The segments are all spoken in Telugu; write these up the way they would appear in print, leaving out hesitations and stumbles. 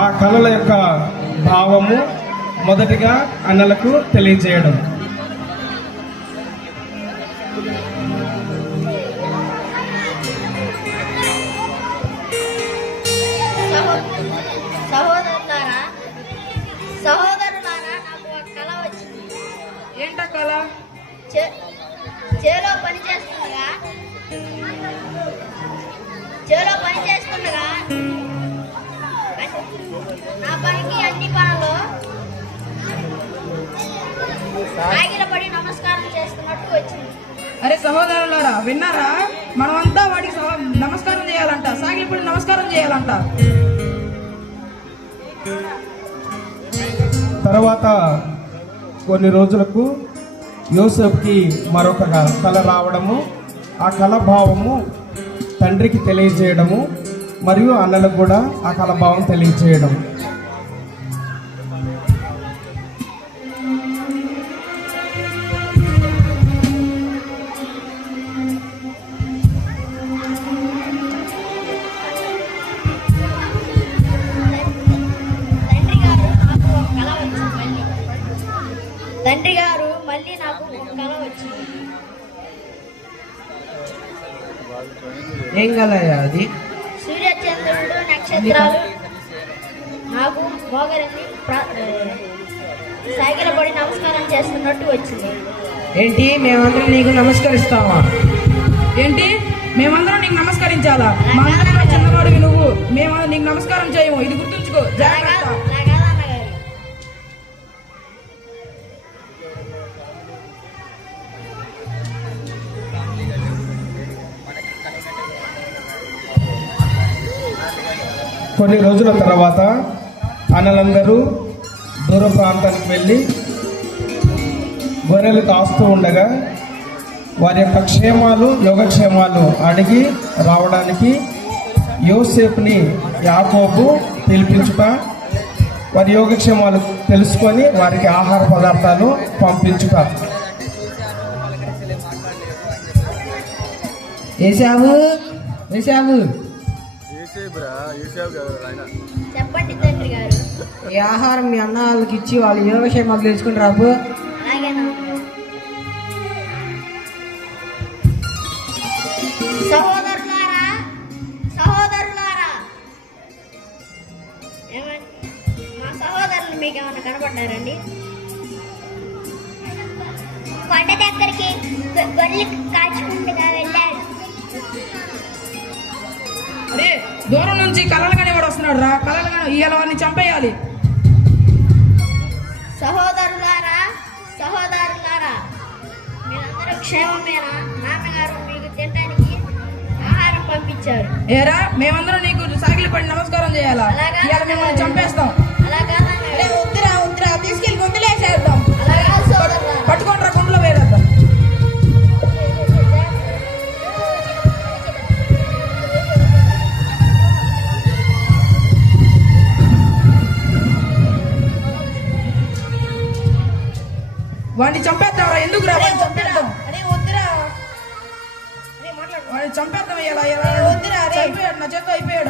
ఆ కళల యొక్క భావము మొదటిగా అన్నలకు తెలియజేయడం. సహోదరులారా, నాకు ఒక కళ వచ్చింది. ఏంట కళ? చేలో పని చేస్తుండగా నా పనికి అన్ని పనులు ఆగిరపడి నమస్కారం చేస్తున్నట్టు వచ్చింది. అరే సహోదరులారా, విన్నారా? మనమంతా వాడికి నమస్కారం చేయాలంట, సాగిలపడి నమస్కారం చేయాలంట. తర్వాత కొన్ని రోజులకు యోసేపుకి మరొక కళ రావడము, ఆ కళ భావము తండ్రికి తెలియజేయడము మరియు అన్నలకు కూడా ఆ కళ భావం తెలియజేయడం. తండ్రి గారు మళ్ళీ నాకు ఒక కళ వచ్చింది. ఏం కలయ్యా అది? సూర్యచంద్రుడు నక్షత్రాలు నాకు మోగరిని సాగిలపడి నమస్కారం చేస్తున్నట్టు వచ్చింది. ఏంటి, మేమందరం నీకు నమస్కరిస్తావా? ఏంటి, మేమందరం నీకు నమస్కరించాలా? మా అందరిలో చిన్నవాడివి నువ్వు, మేము నీకు నమస్కారం చేయము. ఇది గుర్తుంచుకో, జాగ్రత్త. కొన్ని రోజుల తర్వాత అన్నలందరూ దూర ప్రాంతానికి వెళ్ళి గొర్రెలు కాస్తూ ఉండగా వారి యొక్క క్షేమాలు యోగక్షేమాలు అడిగి రావడానికి యోసేపుని యాకోబు పిలిపించుట, వారి యోగక్షేమాలు తెలుసుకొని వారికి ఆహార పదార్థాలు పంపించుట. ఏసావు చెప్పండి తండ్రి గారు. ఈ ఆహారం మీ అన్న వాళ్ళకి ఇచ్చి వాళ్ళు యోగక్షేమాలు తెలుసుకుని రాబు. సహోదరులారా, మా సహోదరులు మీకు ఏమన్నా కనపడ్డారండి? కొండ దగ్గరికి గొర్రెలు కాచుకుంటుగా వెళ్ళాడు. అరే, దూరం నుంచి కలలుగానే వాడు వస్తున్నాడు రా. కలలుగానే ఇవాళ వాడిని చంపేయాలి. సహోదరులారా, మీరందరూ క్షేమమేనా? నాన్నగారు మీకు తినడానికి ఆహారం పంపించారు. ఏరా, మేమందరం నీకు సాగిలి పడి నమస్కారం చేయాలా? ఇవాళ మిమ్మల్ని చంపేస్తాం. వద్దురా, తీసుకెళ్ళి గుంతలేసేద్దాం. సోదరులారా, పట్టుకోండి, గుండెలో వేరేద్దాం. వాడిని చంపేద్దాం రా. ఎందుకు రా? వాడిని చంపేద్దాం. వాడిని చంపేద్దాం. అయిపోయాడు, నా చేత అయిపోయాడు.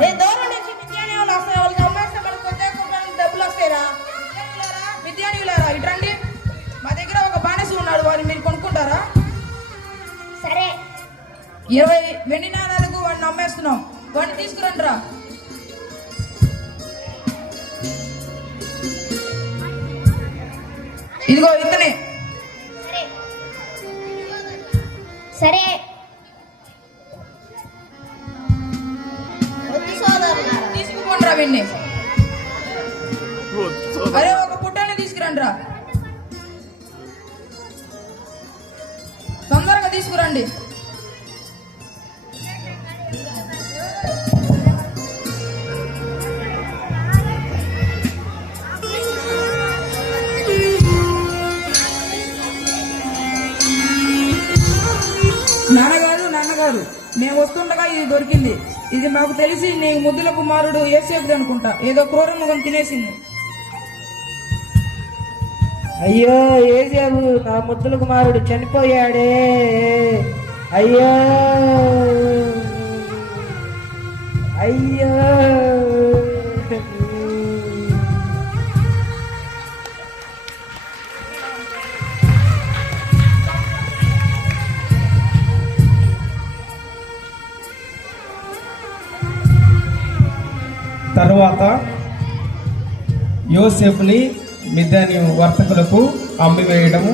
విద్యానివులారా, ఇటు రండి. మా దగ్గర ఒక బానిస ఉన్నాడు, వాడిని మీరు కొనుక్కుంటారా? సరే. 20 వెండి నాణాలకు వాడిని అమ్మేస్తున్నాం. వాడిని తీసుకురండి రా. ఇదిగో ఇతనే. సరే. తీసుకుపోండి రా వీడిని. అరే, ఒక పుట్టాన్ని తీసుకురండి రా. తొందరగా తీసుకురండి. నాన్నగారు, మేము వస్తుండగా ఇది దొరికింది. ఇది మాకు తెలిసి నీ ముద్దుల కుమారుడు యోసేపుది అనుకుంటా. ఏదో క్రూరముఖం తినేసింది. అయ్యో యోసేపు, నా ముద్దుల కుమారుడు చనిపోయాడే. అయ్యో అయ్యో. తరువాత యోసేపుని మిద్యాను వర్తకులకు అమ్మివేయడము.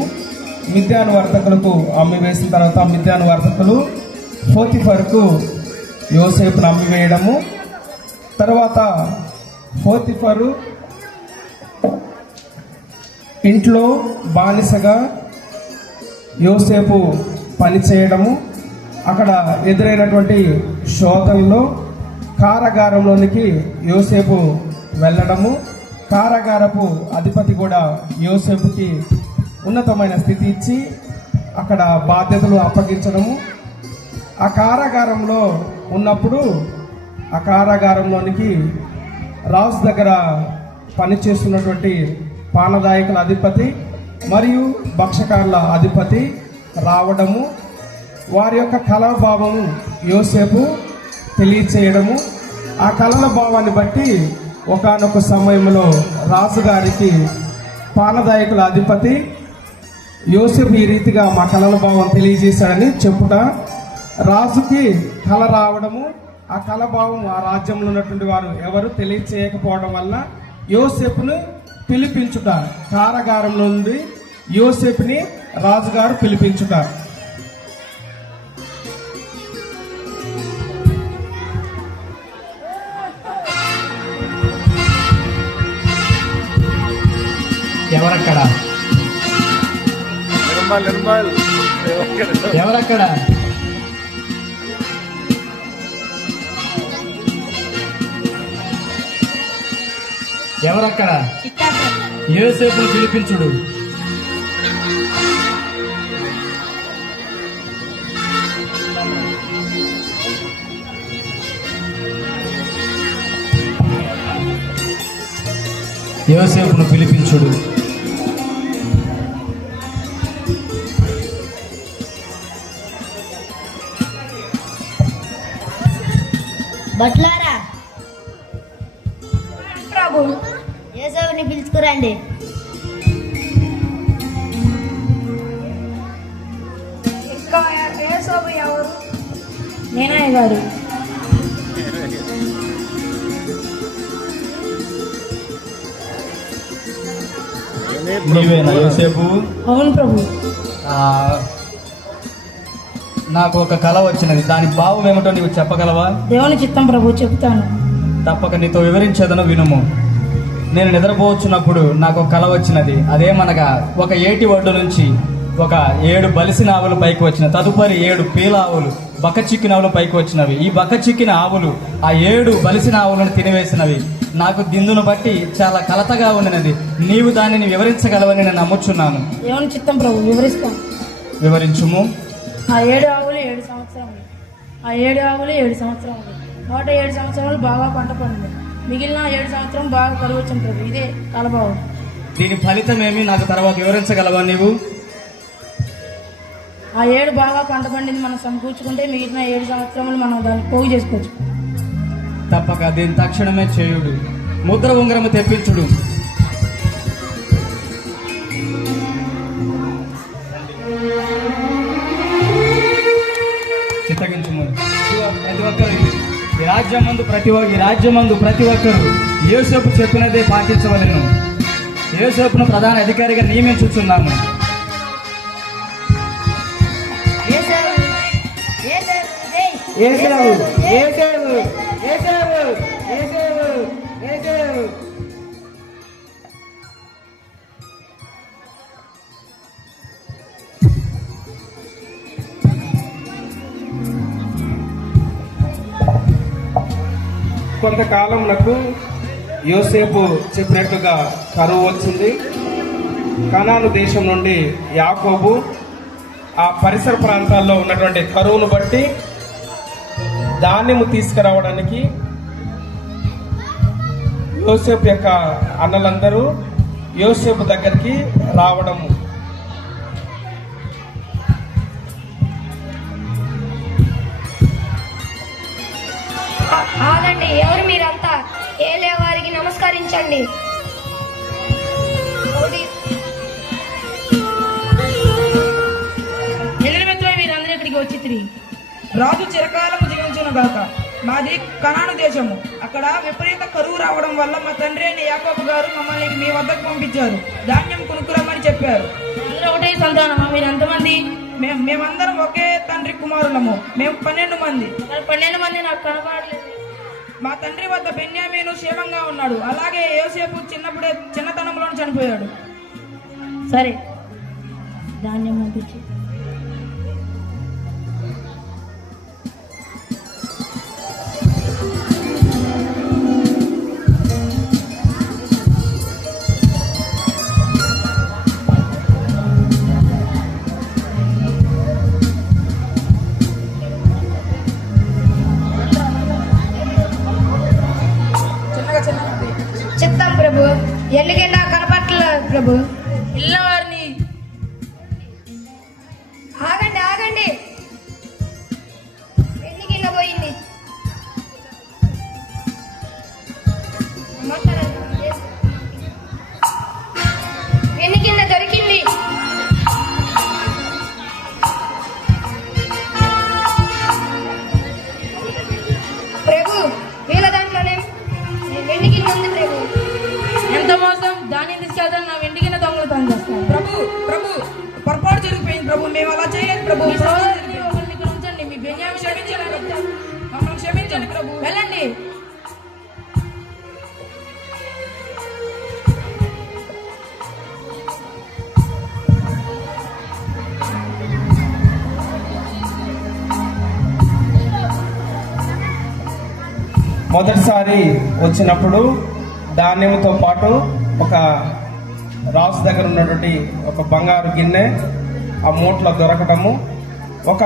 మిద్యాను వర్తకులకు అమ్మివేసిన తర్వాత మిద్యాను వర్తకులు పోతీఫరుకు యోసేపును అమ్మివేయడము. తర్వాత పోతీఫరు ఇంట్లో బానిసగా యోసేపు పనిచేయడము. అక్కడ ఎదురైనటువంటి శోధనలో కారాగారంలోనికి యోసేపు వెళ్ళడము. కారాగారపు అధిపతి కూడా యోసేపుకి ఉన్నతమైన స్థితి ఇచ్చి అక్కడ బాధ్యతలు అప్పగించడము. ఆ కారాగారంలో ఉన్నప్పుడు ఆ కారాగారంలోనికి రాజు దగ్గర పనిచేస్తున్నటువంటి పానదాయకుల అధిపతి మరియు భక్షకారుల అధిపతి రావడము, వారి యొక్క కళాభావము యోసేపు తెలియచేయడము. ఆ కళల భావాన్ని బట్టి ఒకానొక సమయంలో రాజుగారికి పానదాయకుల అధిపతి యోసేపు ఈ రీతిగా మా కళల భావం తెలియజేశాడని చెప్పుట, రాజుకి కళ రావడము, ఆ కళభావం ఆ రాజ్యంలో ఉన్నటువంటి వారు ఎవరు తెలియచేయకపోవడం వల్ల యోసేపును పిలిపించుట, కారాగారం నుండి యోసేపుని రాజుగారు పిలిపించుట. ఎవరక్కడ ఎవరక్కడ ఎవరక్కడ యోసేపును పిలిపించుడు. యోసేపును పిలిపించుడు. బట్లారా ప్రభు, యేసవుని పిలుచుకురండి. ఎవరు? నేనయ్య గారు. నీవేనా యోసేపు? అవును ప్రభు. నాకు ఒక కళ వచ్చినది, దాని భావం ఏమిటో నీవు చెప్పగలవా? దేవుని చిత్తం ప్రభు, చెప్తాను. తప్పక నీతో వివరించేదను, వినుము. నేను నిద్రపోవచ్చున్నప్పుడు నాకు ఒక కళ వచ్చినది. అదేమనగా ఒక ఏటి ఒడ్డు నుంచి ఒక 7 బలిసిన ఆవులు పైకి వచ్చిన, తదుపరి 7 పీల ఆవులు బక్కచిక్కిన ఆవులు పైకి వచ్చినవి. ఈ బక్కచిక్కిన ఆవులు ఆ 7 బలిసిన ఆవులను తినివేసినవి. నాకు దిందును బట్టి చాలా కలతగా ఉండినది. నీవు దానిని వివరించగలవని నేను నమ్ముచున్నాను. దేవుని చిత్తం ప్రభు, వివరిస్తాను. వివరించుము. ఆ 7 ఆవులు 7 సంవత్సరాలు, ఆ 7 ఆవులు 7 సంవత్సరాలు, 107 సంవత్సరాలు బాగా పంట పండింది. మిగిలిన 7 సంవత్సరం బాగా కరువు వచ్చింది ప్రభు. ఇదే కాలభావం. దీని ఫలితం ఏమి నాకు తర్వాత వివరించగలవా నీవు? ఆ 7 బాగా పంట పండింది మనం సమకూర్చుకుంటే మిగిలిన 7 సంవత్సరములు మనం దాన్ని పోగు చేసుకోవచ్చు. తప్పక దీని తక్షణమే చేయుడు. ముద్ర ఉంగరము తెప్పించుడు. చిత్తగించుము. ప్రతి ఒక్కరు ఈ రాజ్యమందు ప్రతి ఒక్కరు యోసేపు చెప్పినదే పాటించవలెను. యోసేపును ప్రధాన అధికారిగా నియమించుచున్నాము. కొంతకాలంలో యోసేపు చెప్పినట్టుగా కరువు వచ్చింది. కనాను దేశం నుండి యాకోబు ఆ పరిసర ప్రాంతాల్లో ఉన్నటువంటి కరువును బట్టి ధాన్యము తీసుకురావడానికి యోసేపు యొక్క అన్నలందరూ యోసేపు దగ్గరికి రావడము. ఆగండి, ఎవరు మీరంతా? ఏలే వారికి నమస్కరించండి. ఎదురు మీరందరూ ఇక్కడికి వచ్చి రాజు చిరకాలము జీవించును గాక. మాది కనాను దేశము. అక్కడ విపరీత కరువు రావడం వల్ల మా తండ్రి అయిన యాకోబు గారు మమ్మల్ని మీ వద్దకు పంపించారు. ధాన్యం కొనుక్కురమ్మని చెప్పారు. అందరూ ఒకటే సంతానమా? మీరు ఎంతమంది? మేమందరం ఒకే తండ్రి కుమారులము. మేము 12 మంది. 12 మంది నాకు కనపడలేదు. మా తండ్రి వద్ద బెన్యామీను క్షేమంగా ఉన్నాడు. అలాగే యోసేపు చిన్నతనంలోనే చనిపోయాడు. సరే, ధాన్యం పంపించి. చిత్తం ప్రభు. ఎందుకంటే కనపట్టలేదు ప్రభు. పిల్లవారిని ఆగండి ఆగండి, ఎన్నికల్లో పోయింది. ఎన్నికింద దొరికింది. ప్రభు, వీళ్ళ దాంట్లోనే ఎన్నికింద ఉంది ప్రభు. ఎంత మోసం! ధాన్యం తీసుకెళ్తాను, నా వెంటికిన దొంగలు పని చేస్తాను. ప్రభు పొరపాటు జరిగిపోయింది ప్రభు. మేము అలా చేయలేదు ప్రభు. మీ సోదరుని ఒకరిని ఇక్కడ ఉంచండి. మీ బెన్యామీను క్షమించండి ప్రభు. మమ్మల్ని క్షమించండి ప్రభు. వెళ్ళండి. మొదటిసారి వచ్చినప్పుడు ధాన్యంతో పాటు ఒక రాజు దగ్గర ఉన్నటువంటి ఒక బంగారు గిన్నె ఆ మూట్లో దొరకటము, ఒక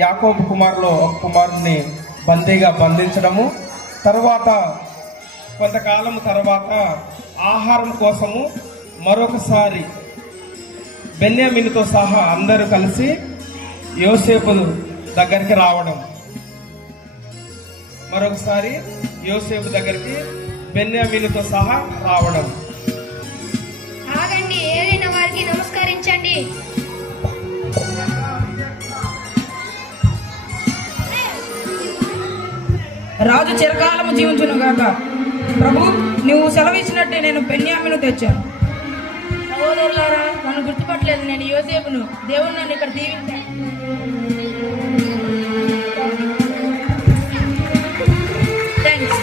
యాకోబు కుమారులో ఒక కుమారుని బందీగా బంధించడము, తర్వాత కొంతకాలం తర్వాత ఆహారం కోసము మరొకసారి బెన్యామీనుతో సహా అందరూ కలిసి యోసేపు దగ్గరికి రావడం, మరొకసారి యోసేపు దగ్గరికి బెన్యామీనుతో సహా రావడం. ఆగండి, ఏలిన వారికి నమస్కరించండి. రాజు చిరకాలము జీవించును గాక. ప్రభు, నువ్వు సెలవిచ్చినట్టే నేను బెన్యామీను తెచ్చాను. సహోదరులారా, నన్ను గుర్తుపట్టలేదు. నేను యోసేపును. దేవుడు నన్ను ఇక్కడ దీవించాడు. థ్యాంక్స్.